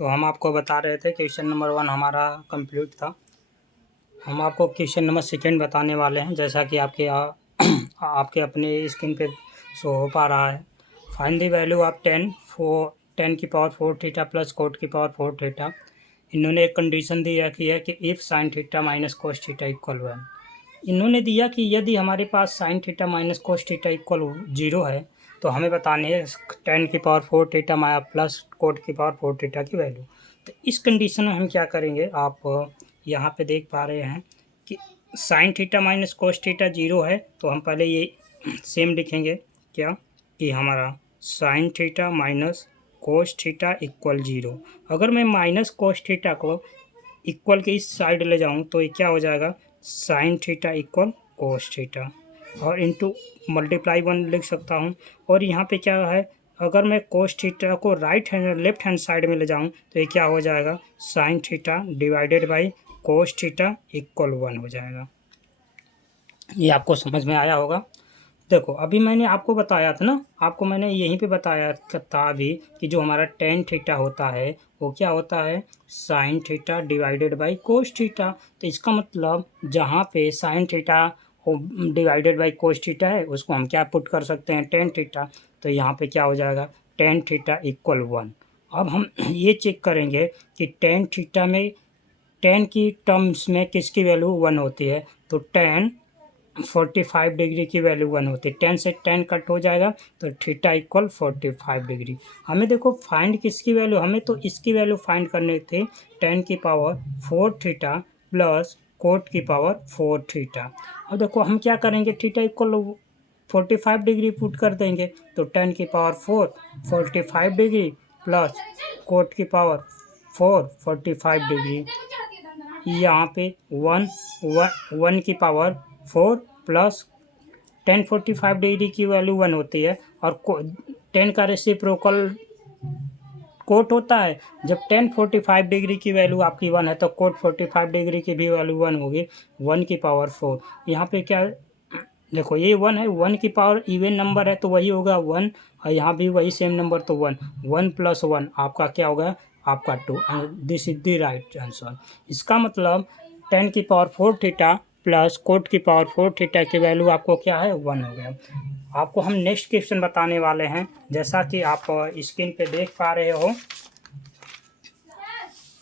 तो हम आपको बता रहे थे क्वेश्चन नंबर 1 हमारा कंप्लीट था। हम आपको क्वेश्चन नंबर 2 बताने वाले हैं, जैसा कि आपके अपने स्क्रीन पे शो हो पा रहा है। फाइंड द वैल्यू ऑफ 10 की पावर 4 थीटा प्लस कोट की पावर 4 थीटा। इन्होंने एक कंडीशन दिया कि है कि if sine theta minus cos theta equal 1। इन्होंने दिया कि यदि हमारे पास sine theta minus cos theta equal 0 है तो हमें बतानी है 10 की पावर 4 थीटा प्लस कोट की पावर 4 थीटा की वैल्यू। तो इस कंडीशन में हम क्या करेंगे, आप यहाँ पे देख पा रहे हैं कि sign theta minus cos theta 0 है, तो हम पहले ये सेम लिखेंगे क्या कि हमारा sign theta minus cos theta equal 0। अगर मैं माइनस कोस थीटा को इक्वल के इस साइड ले जाऊँ तो ये क्या हो जाएगा, sine theta equal cos theta, और इंटू मल्टीप्लाई 1 लिख सकता हूँ। और यहाँ पे क्या है, अगर मैं कोस थीटा को लेफ्ट हैंड साइड में ले जाऊँ तो ये क्या हो जाएगा, sine theta divided by cos theta equal 1 हो जाएगा। ये आपको समझ में आया होगा। देखो अभी मैंने आपको बताया था ना, आपको मैंने यहीं पे बताया था अभी कि जो हमारा टेन थीटा होता है वो क्या होता है, sine theta divided by cos theta. तो इसका मतलब जहाँ पे sine theta divided by cos theta है उसको हम क्या पुट कर सकते हैं, टेन थीटा। तो यहाँ पे क्या हो जाएगा, टेन थीटा इक्वल 1। अब हम ये चेक करेंगे कि टेन थीटा में टेन की टर्म्स में किसकी वैल्यू 1 होती है। तो टेन 45 डिग्री की वैल्यू 1 होती है, 10 से 10 कट हो जाएगा तो थीटा इक्वल 45 डिग्री। हमें देखो फाइंड किसकी वैल्यू, हमें तो इसकी वैल्यू फाइंड करनी थी 10 की पावर 4 थीटा प्लस कोट की पावर 4 थीटा। अब देखो हम क्या करेंगे, थीटा इक्वल 45 डिग्री पुट कर देंगे, तो 10 की पावर 4 45 डिग्री प्लस कोट की पावर 4 45 डिग्री, यहाँ पे 1 की पावर 4 प्लस 10 45 डिग्री की वैल्यू 1 होती है, और 10 का रेसिप्रोकल कोट होता है। जब 10 45 डिग्री की वैल्यू आपकी 1 है तो कोट 45 डिग्री की भी वैल्यू 1 होगी, 1 की पावर 4। यहाँ पे क्या देखो ये 1 है, 1 की पावर इवन नंबर है तो वही होगा 1, और यहाँ भी वही सेम नंबर तो 1 प्लस 1 आपका क्या होगा, आपका 2। This is the right answer. इसका मतलब 10 की पावर 4 थीटा प्लस कोट की पावर 4 थीटा की वैल्यू आपको क्या है, 1 हो गया। आपको हम नेक्स्ट क्वेश्चन बताने वाले हैं, जैसा कि आप स्क्रीन पे देख पा रहे हो।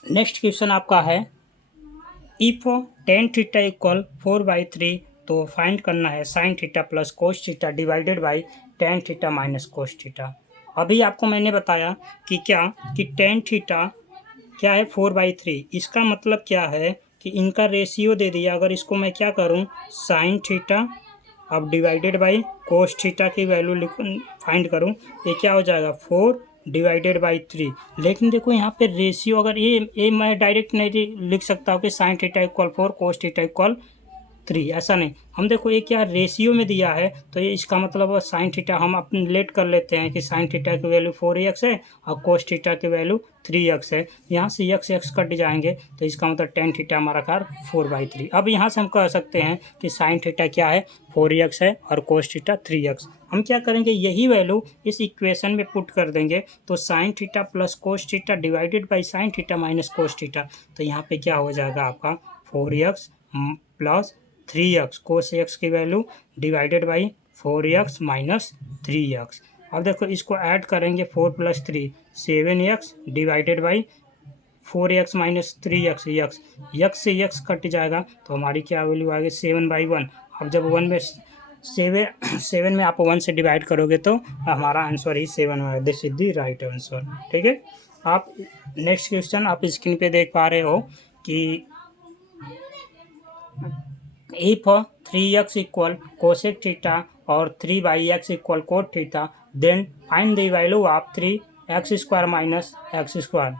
नेक्स्ट क्वेश्चन आपका है इफ 10 थीटा इक्वल 4/3, तो फाइंड करना है sine theta plus cos theta divided by 10 theta minus cos theta. अभी आपको मैंने बताया कि क्या कि 10 थीटा क्या है 4/3, इसका मतलब क्या है कि इनका रेशियो दे दिया। अगर इसको मैं क्या करूं, साइन थीटा अब डिवाइडेड बाई कोस थीटा की वैल्यू फाइंड करूं, ये क्या हो जाएगा 4 डिवाइडेड बाई 3। लेकिन देखो यहाँ पे रेशियो, अगर ये मैं डायरेक्ट नहीं लिख सकता हूँ कि साइन थीटा इक्वल 4 कोस थीटा इक्वल 3, ऐसा नहीं। हम देखो ये क्या रेशियो में दिया है, तो ये इसका मतलब साइन थीटा हम अपने लेट कर लेते हैं कि साइन थीटा की वैल्यू 4x है और कोस थीटा की वैल्यू 3x है। यहाँ से x कट जाएंगे तो इसका मतलब 10 थीटा हमारा कार 4/3। अब यहाँ से हम कह सकते हैं कि साइन थीटा क्या है, 4x है और कोस थीटा 3x। हम क्या करेंगे, यही वैल्यू इस इक्वेशन में पुट कर देंगे, तो sine theta plus cos theta divided by sine theta minus cos theta. तो यहाँ पे क्या हो जाएगा आपका 4x प्लस 3x कोस x की value divided by 4x minus 3x। अब देखो इसको ऐड करेंगे, 4 plus 3 7x divided by 4x minus 3x, x से x कट जाएगा तो हमारी क्या वैल्यू आ गई 7/1। अब जब 1 में 7 में आप 1 से डिवाइड करोगे तो हमारा आंसर ही 7 होगा। This is the right answer. ठीक है, आप नेक्स्ट क्वेश्चन आप स्क्रीन पे देख पा रहे हो कि if 3x equal cosec theta और 3/x equal cot theta, then find the value of 3x² minus x²।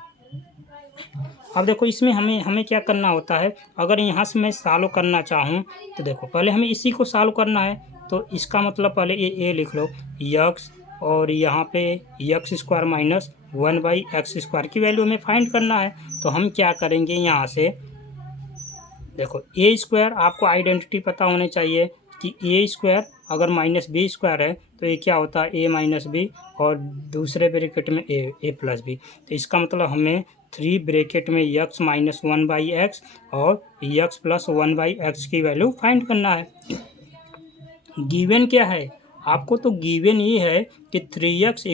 अब देखो इसमें हमें क्या करना होता है, अगर यहाँ से मैं सॉल्व करना चाहूँ तो देखो पहले हमें इसी को सॉल्व करना है। तो इसका मतलब पहले ये लिख लो x, और यहाँ पे x² माइनस 1/x² की वैल्यू हमें फाइंड करना है। तो हम क्या करेंगे, यहाँ से देखो a² आपको आइडेंटिटी पता होनी चाहिए कि a² अगर माइनस b² है तो ये क्या होता है a माइनस बी और दूसरे ब्रैकेट में a प्लस बी। तो इसका मतलब हमें 3 ब्रैकेट में x माइनस 1/x और x प्लस 1/x की वैल्यू फाइंड करना है। गिवन क्या है आपको, तो गिवन ये है कि 3x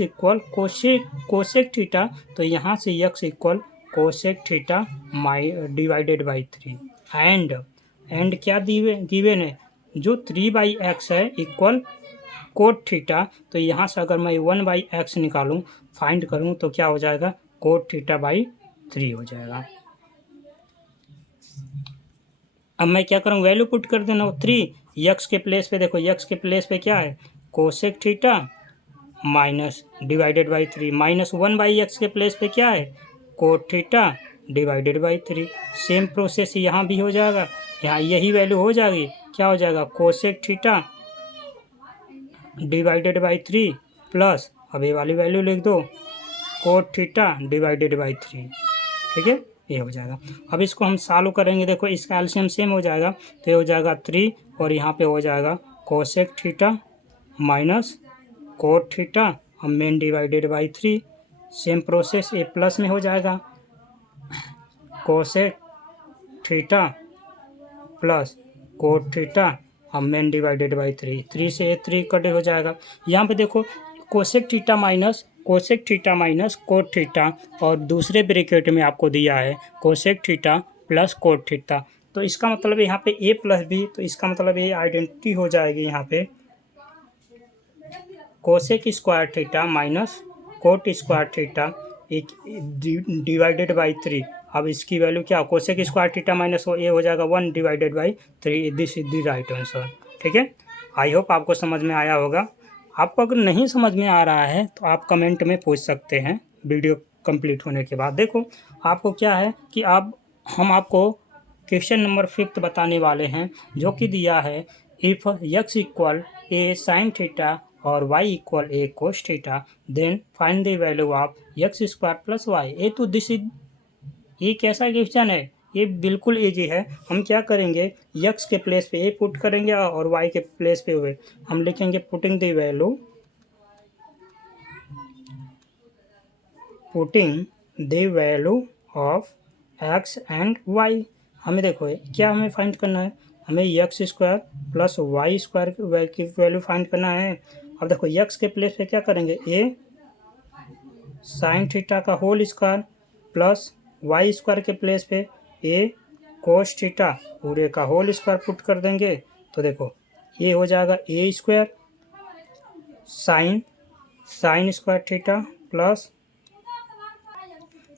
इक्वल कोसेक थीटा, तो यहाँ से x equal cosec theta divided by 3 and क्या गिवन है, जो 3/x है इक्वल कोट थीटा, तो यहाँ से अगर मैं 1/x निकालूँ फाइंड करूँ तो क्या हो जाएगा, कोट थीटा बाई 3 हो जाएगा। अब मैं क्या करूँ, वैल्यू पुट कर देना 3 यक्स के प्लेस पे, देखो यक्स के प्लेस पे क्या है, cosec theta minus divided by 3, minus 1/x के प्लेस पे क्या है, cot theta divided by 3। Same process यहाँ भी हो जाएगा, यहाँ यही वैल्यू हो जाएगी, क्या हो जाएगा, cosec theta divided by 3 plus, अब ये वाली वैल्यू लिख दो, कोट थीटा डिवाइडेड बाई 3, ठीक है, ये हो जाएगा। अब इसको हम सॉल्व करेंगे, देखो इसका एलसीएम सेम हो जाएगा, तो ये हो जाएगा 3 और यहाँ पे हो जाएगा cosec theta minus cot theta हम मेन divided by 3। Same process A plus में हो जाएगा, cosec theta plus cot theta हम मेन डिवाइडेड बाई 3 से ए 3 कट हो जाएगा। यहाँ पे देखो cosec theta minus cot theta और दूसरे ब्रैकेट में आपको दिया है cosec theta plus cot theta, तो इसका मतलब यहाँ पे a प्लस बी, तो इसका मतलब ये आइडेंटिटी हो जाएगी यहाँ पे cosec square theta minus coat square theta divided by 3। अब इसकी वैल्यू क्या, कोसेक स्क्वायर थीटा माइनस ये हो जाएगा 1 divided by 3, this is the right answer, ठीक है। आई होप आपको समझ में आया होगा। आपको अगर नहीं समझ में आ रहा है तो आप कमेंट में पूछ सकते हैं वीडियो कंप्लीट होने के बाद। देखो आपको क्या है कि हम आपको क्वेश्चन नंबर 5 बताने वाले हैं, जो कि दिया है if x equal a sine theta और y equal a cos theta then find the value of x square plus Y. ये कैसा क्वेश्चन है, ये बिल्कुल इजी है। हम क्या करेंगे, x के प्लेस पे a पुट करेंगे और y के प्लेस पे हुए हम लिखेंगे putting the value of x and y। हमें देखो क्या हमें फाइंड करना है, हमें x square plus Y square की वैल्यू फाइंड करना है। अब देखो x के प्लेस पे क्या करेंगे, a साइन थीटा का whole square plus Y square के प्लेस पे a कोस थीटा पूरे का होल स्क्वायर पुट कर देंगे, तो देखो ये हो जाएगा a square sine square theta plus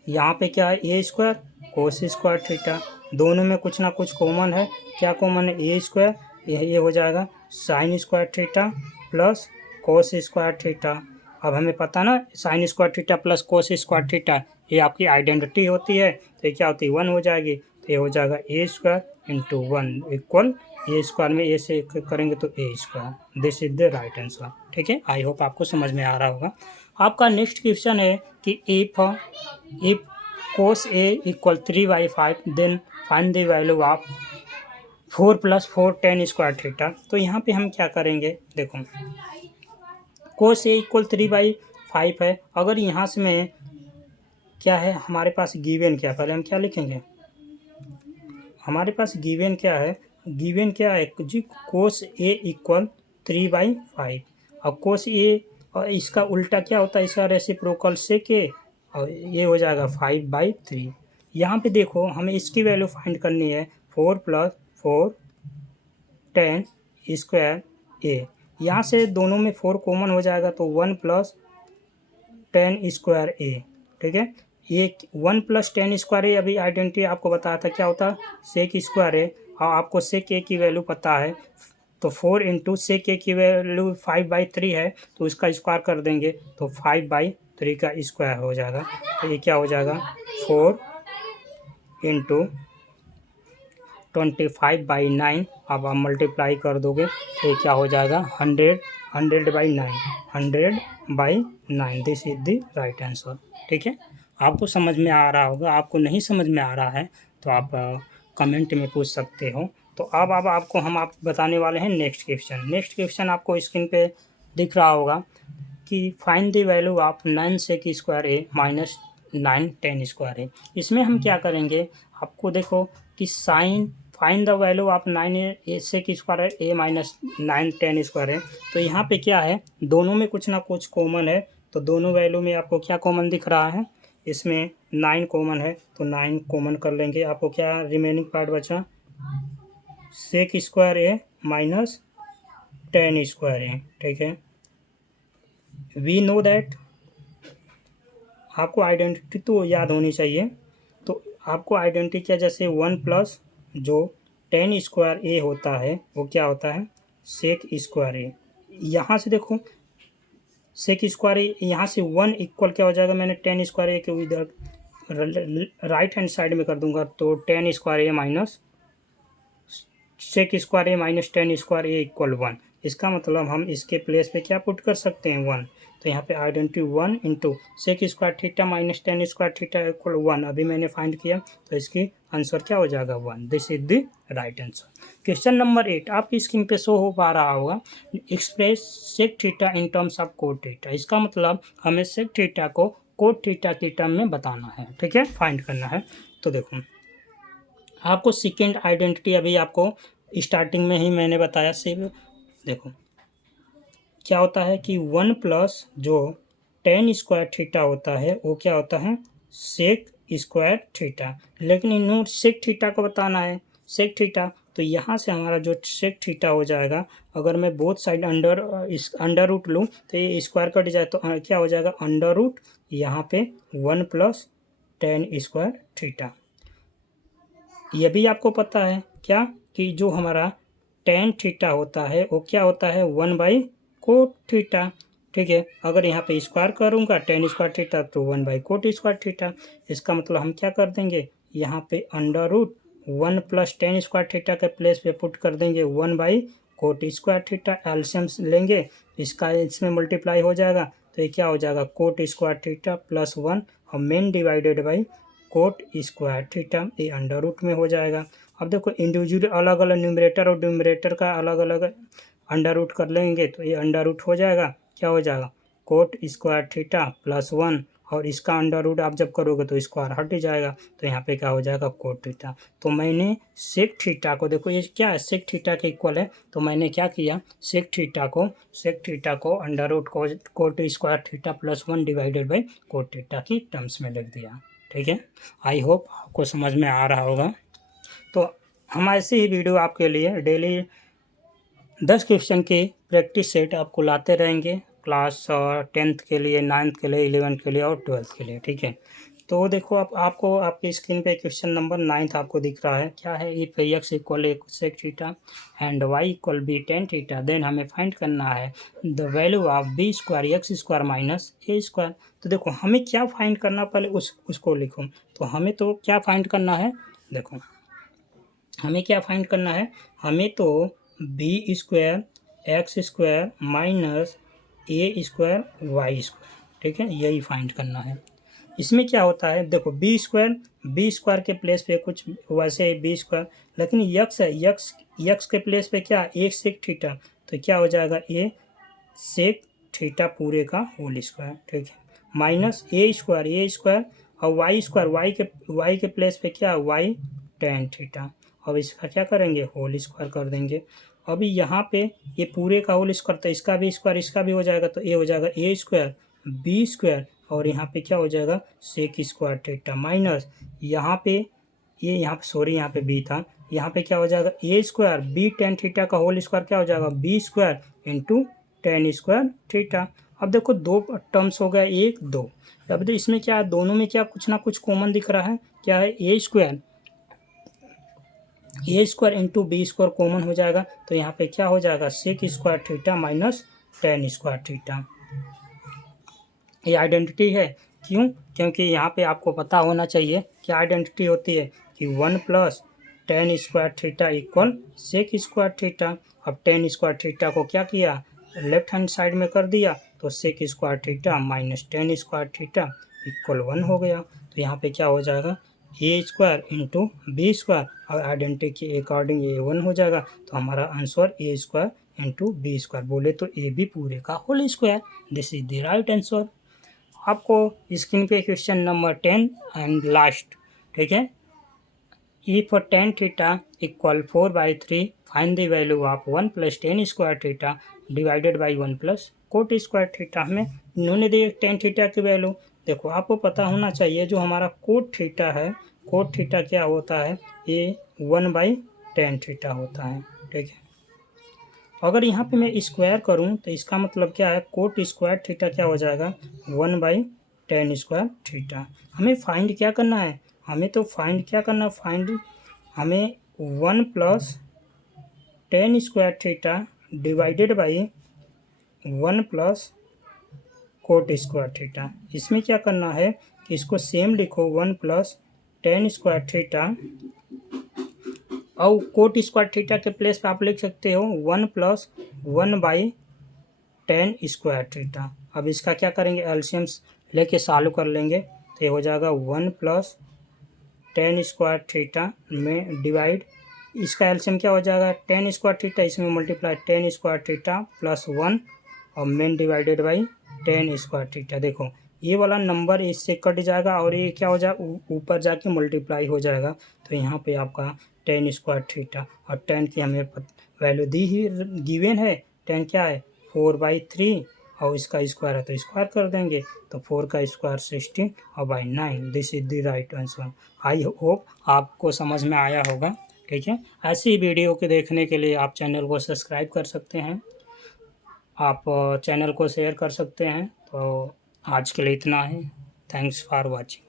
यहाँ पे क्या है a square cos square theta, दोनों में कुछ ना कुछ कॉमन है, क्या कॉमन है, a स्क्वायर, ये हो जाएगा sine square theta plus cos square theta. अब हमें पता ना sine square theta plus cos square theta ये आपकी आइडेंटिटी होती है, तो ये क्या होती है 1 हो जाएगी, तो ये हो जाएगा a square into 1 equal a square में a से करेंगे तो a square, this is the right answer, ठीक है। आई होप आपको समझ में आ रहा होगा। आपका नेक्स्ट क्वेश्चन है कि if cos a equal 3/5 then find the value of 4 + 4 tan square theta. तो यहाँ पे हम क्या करेंगे, देखो cos a इक्वल 3/5 है, अगर यहाँ से मैं क्या है हमारे पास गिवन क्या, पहले हम क्या लिखेंगे, हमारे पास गिवन क्या है जी, cos a इक्वल 3/5। अब cos a और इसका उल्टा क्या होता है, इसका रेसिप्रोकल sec a और ये हो जाएगा 5/3। यहाँ पे देखो हमें इसकी वैल्यू फाइंड करनी है 4 + 4 tan स्क्वायर a, यहाँ से दोनों में 4 कॉमन हो जाएगा तो 1 + tan स्क्वायर a, ठीक है। ये 1 + tan स्क्वायर a अभी आइडेंटिटी आपको बताया था क्या होता है, सेक स्क्वायर है, और आपको सेक a की वैल्यू पता है, तो 4 इंटू सेक a की वैल्यू 5/3 है, तो इसका स्क्वायर कर देंगे तो 5/3 का स्क्वायर हो जाएगा, तो ये क्या हो जाएगा 4 इंटू 25/9। अब आप मल्टीप्लाई कर दोगे तो ये क्या हो जाएगा 100/9, this is the right answer, ठीक है। आपको समझ में आ रहा होगा, आपको नहीं समझ में आ रहा है तो आप कमेंट में पूछ सकते हो, तो अब आपको हम बताने वाले हैं नेक्स्ट क्वेश्चन। नेक्स्ट क्वेश्चन आपको स्क्रीन पे दिख रहा होगा कि find the value of 9 sec square A minus 9 tan square A. इसमें हम क्या करेंगे, आपको देखो कि sine find the value of 9 sec square A minus 9 tan square है। तो यहाँ पे क्या है, दोनों में कुछ ना कुछ कॉमन है। तो दोनों वैल्यू में आपको क्या कॉमन दिख रहा है, इसमें 9 कॉमन है तो 9 कॉमन कर लेंगे। आपको क्या रिमेनिंग पार्ट बचा, sec square A minus tan square ए। ठीक है, वी नो दैट, आपको आइडेंटिटी तो याद होनी चाहिए। तो आपको आइडेंटिटी क्या, जैसे 1 प्लस जो tan स्क्वायर ए होता है वो क्या होता है, सेक स्क्वायर ए। यहाँ से देखो सेक स्क्वायर ए, यहाँ से 1 इक्वल क्या हो जाएगा, मैंने tan स्क्वायर ए के इधर राइट हैंड साइड में कर दूंगा तो tan square A minus sec square A minus tan square A equal 1। इसका मतलब हम इसके प्लेस पे क्या पुट कर सकते हैं, 1। तो यहाँ पे identity 1 into sec square theta minus tan square theta equal 1 अभी मैंने फाइंड किया, तो इसकी आंसर क्या हो जाएगा, 1। This is the right answer. Question number 8 आपकी स्क्रीन पे शो हो पा रहा होगा, express sec theta in terms of cot theta. इसका मतलब हमें सेक थीटा को कोट थीटा की टर्म में बताना है। ठीक है, फाइंड करना है। तो देखो आपको सेकेंड आइडेंटिटी अभी आपको स्टार्टिंग में ही मैंने बताया, सिर्फ देखो क्या होता है कि 1 प्लस जो tan स्क्वायर थीटा होता है वो क्या होता है, सेक स्क्वायर थीटा। लेकिन इन सेक थीटा को बताना है, सेक थीटा। तो यहाँ से हमारा जो सेक थीटा हो जाएगा, अगर मैं बोथ साइड अंडर रूट लूँ तो ये स्क्वायर कट जाए तो क्या हो जाएगा, अंडर रूट यहाँ पे 1 प्लस tan स्क्वायर थीटा। ये भी आपको पता है क्या कि जो हमारा tan थीटा होता है वो क्या होता है, 1 बाई कोट थीटा। ठीक है, अगर यहाँ पे स्क्वायर करूँगा tan स्क्वायर थीटा तो 1 बाई कोट स्क्वायर थीटा। इसका मतलब हम क्या कर देंगे, यहाँ पे under root 1 plus tan square theta के प्लेस पे पुट कर देंगे 1 by cot square theta. LCM लेंगे, इसका इसमें मल्टीप्लाई हो जाएगा तो ये क्या हो जाएगा, कोट स्क्वायर थीटा प्लस 1 और main divided by cot square theta, ये अंडर रूट में हो जाएगा। अब देखो इंडिविजुअल अलग अलग न्यूमरेटर और डिनोमिनेटर का अलग अलग अंडर रूट कर लेंगे तो ये अंडर रूट हो जाएगा, क्या हो जाएगा, कोट स्क्वायर थीटा प्लस 1 और इसका अंडर रूट आप जब करोगे तो स्क्वायर हट जाएगा तो यहाँ पे क्या हो जाएगा, कोट थीटा। तो मैंने सेक थीटा को, देखो ये क्या है, सेक थीटा के इक्वल है, तो मैंने क्या किया, सेक थीटा को under root cot square theta plus 1 divided by cot theta की टर्म्स में लिख दिया। ठीक है, आई होप आपको समझ में आ रहा होगा। तो हम ऐसे ही वीडियो आपके लिए डेली 10 क्वेश्चन की प्रैक्टिस सेट आपको लाते रहेंगे, क्लास 10th के लिए, 9th के लिए, 11th के लिए और 12th के लिए। ठीक है, तो देखो आपको आपकी स्क्रीन पे क्वेश्चन नंबर 9 आपको दिख रहा है, क्या है, if X equal sec theta and Y equal B tan theta, then हमें फाइंड करना है the value of B square X square minus A square. तो देखो हमें क्या फाइंड करना, पहले उसको लिखो। तो हमें तो क्या फाइंड करना है, देखो हमें क्या फाइंड करना है, हमें तो B square X square minus A square Y square, ठीक है, यही फाइंड करना है। इसमें क्या होता है, देखो बी स्क्वायर के प्लेस पे कुछ वैसे बी स्क्वायर, लेकिन यक्स है, यक्स के प्लेस पे क्या, ए सेक थीटा, तो क्या हो जाएगा, ए सेक थीटा पूरे का होल स्क्वायर। ठीक है, माइनस ए स्क्वायर और वाई स्क्वायर, वाई के प्लेस पे क्या, वाई tan थीटा। अब इसका क्या करेंगे, होल स्क्वायर कर देंगे। अभी यहाँ पे ये पूरे का होल स्क्वायर, तो इसका भी स्क्वायर इसका भी हो जाएगा, तो ये हो जाएगा ए स्क्वायर बी स्क्वायर और यहाँ पे क्या हो जाएगा, सेक स्क्वायर थीटा माइनस यहाँ पे ये, यहाँ पे सॉरी यहाँ पे बी था, यहाँ पे क्या हो जाएगा, A square B tan theta का होल स्क्वायर क्या हो जाएगा, B square into tan square theta. अब देखो दो टर्म्स हो गया, 1 2। अब तो इसमें क्या है, दोनों में क्या कुछ ना कुछ कॉमन दिख रहा है, क्या है, A square into B square common हो जाएगा, तो यहाँ पे क्या हो जाएगा, sec square theta minus tan square theta. ये आइडेंटिटी है, क्यों, क्योंकि यहाँ पे आपको पता होना चाहिए क्या आइडेंटिटी होती है कि 1 plus tan square theta equal sec square theta. अब tan स्क्वायर थीटा को क्या किया, लेफ्ट हैंड साइड में कर दिया, तो sec square theta minus tan square theta equal 1 हो गया। तो यहाँ पे क्या हो जाएगा, A square into B square, और आइडेंटिटी के अकॉर्डिंग ये 1 हो जाएगा। तो हमारा answer A square into B square, बोले तो ए बी पूरे का whole square. This is the right answer. आपको स्क्रीन पे क्वेश्चन नंबर 10 एंड लास्ट, ठीक है। If tan theta equal 4/3, find the value of 1 plus tan square theta divided by 1 plus cot square theta। हमें इन्होंने दी tan theta की value. देखो आपको पता होना चाहिए जो हमारा कोट थीटा है, कोट थीटा क्या होता है, ये 1/tan थीटा होता है, ठीक है। अगर यहाँ पे मैं स्क्वायर करूँ तो इसका मतलब क्या है, कोट स्क्वायर थीटा क्या हो जाएगा, 1/tan स्क्वायर थीटा। हमें फाइंड क्या करना है, हमें तो फाइंड क्या करना, फाइंड हमें 1 plus tan square theta divided by 1 plus coat square theta. इसमें क्या करना है कि इसको सेम लिखो, 1 प्लस tan स्क्वायर थीटा, और कोट स्क्वायर थीटा के प्लेस पे आप लिख सकते हो 1 प्लस 1/tan स्क्वायर थीटा। अब इसका क्या करेंगे, एलसीएम्स लेके सॉल्व कर लेंगे, तो ये हो जाएगा 1 प्लस tan स्क्वायर थीटा में डिवाइड, इसका एलसीएम क्या हो जाएगा, tan स्क्वायर थीटा, इसमें multiply tan square theta plus 1 और main divided by tan square theta. देखो ये वाला नंबर इससे कट जाएगा और ये क्या हो जाएगा, ऊपर जाके मल्टीप्लाई हो जाएगा। तो यहाँ पे आपका tan स्क्वायर थीटा, और tan की हमें वैल्यू दी ही गिवन है, tan क्या है 4/3, और इसका स्क्वायर है तो स्क्वायर कर देंगे, तो 4 का स्क्वायर 16 और by 9। This is the right answer. I hope आपको समझ में आया होगा, ठीक है। ऐसी वीडियो के देखने के लिए आप चैनल को सब्सक्राइब कर सकते हैं, आप चैनल को शेयर कर सकते हैं। तो आज के लिए इतना है। Thanks for watching.